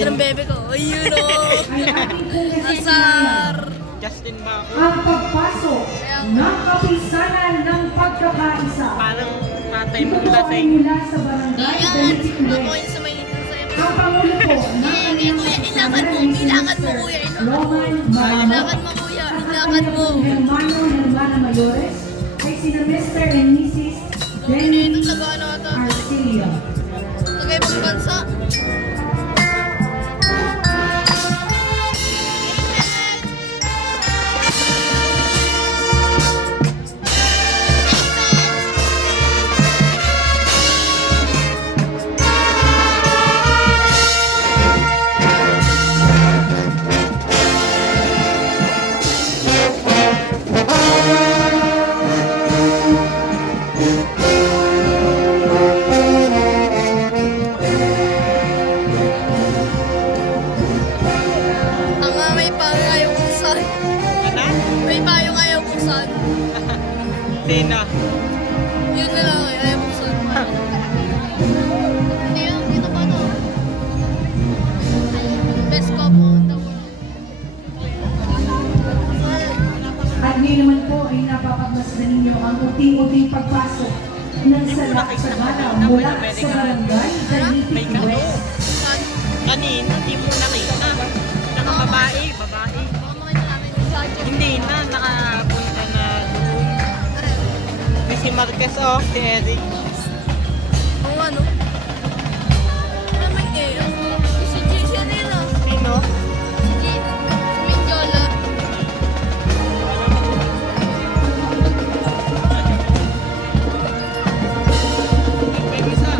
birthday ng bebe ko. Ayun o. Asar. Justin ba ako? Ang pagpasok ng kapisanan ng pagkakaisa. Parang tatay mong Ito po ay lasing. mula sa barangay Yan. Dalitin Ako West. yung sa may Ang Pangulo po ng Hindi, kuya. Ilakad mo. Ilakad mo, kuya. Roman Maramo. Ilakad mo, kuya. Ilakad mo. Hermano and Hermana Mayores ay sina Mr. and Mrs. Denny Dito sa gano ito. Arcilio. Tagay pagbansa. Tanga, may parang ayaw kong san. Ano? May parang ayaw kong san. Sino? Yun na lang, ayaw kong san. Hindi yan, dito ba ito? Best couple in the world. At ngayon naman po ay napapagmasdan ninyo ang unting-unting pagpasok ng sala sa banaw mula sa barangay May Dalitin West. San? Kanina, di mo nakita. Naka babae, babae. Baka makita namin yung gadget. Hindi na, nakapunta na doon. May si Marquez oh, si Eric. Oo, ano? Ano may eh? Si JC nila. Sino? Si Mindiola. May isa.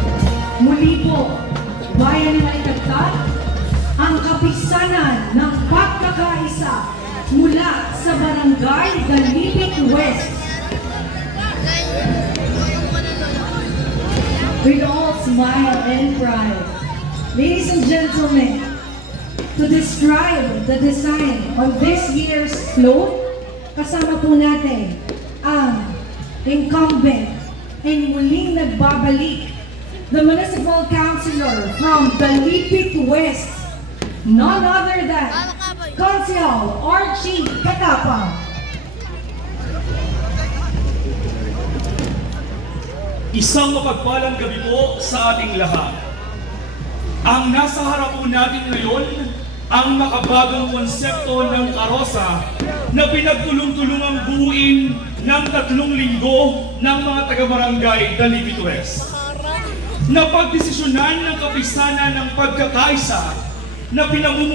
Muli po, bayan ng Maligagtad, ang kapisanan ng pagkakaisa mula sa barangay Dalitin West. With all smile and pride. Ladies and gentlemen, to describe the design of this year's float, kasama po natin ang incumbent and muling nagbabalik, the municipal councilor from Dalitin West, none other than Councilor Archie Catapang. Isang mapagpalang gabi po sa ating lahat. Ang nasa harap po natin ngayon, ang makabagong konsepto ng karosa na pinagtulong-tulungang buuin ng 3 linggo ng mga taga-barangay Dalitin West. Napagdesisyonan ng kapisanan ng pagkakaisa na pinamumuhay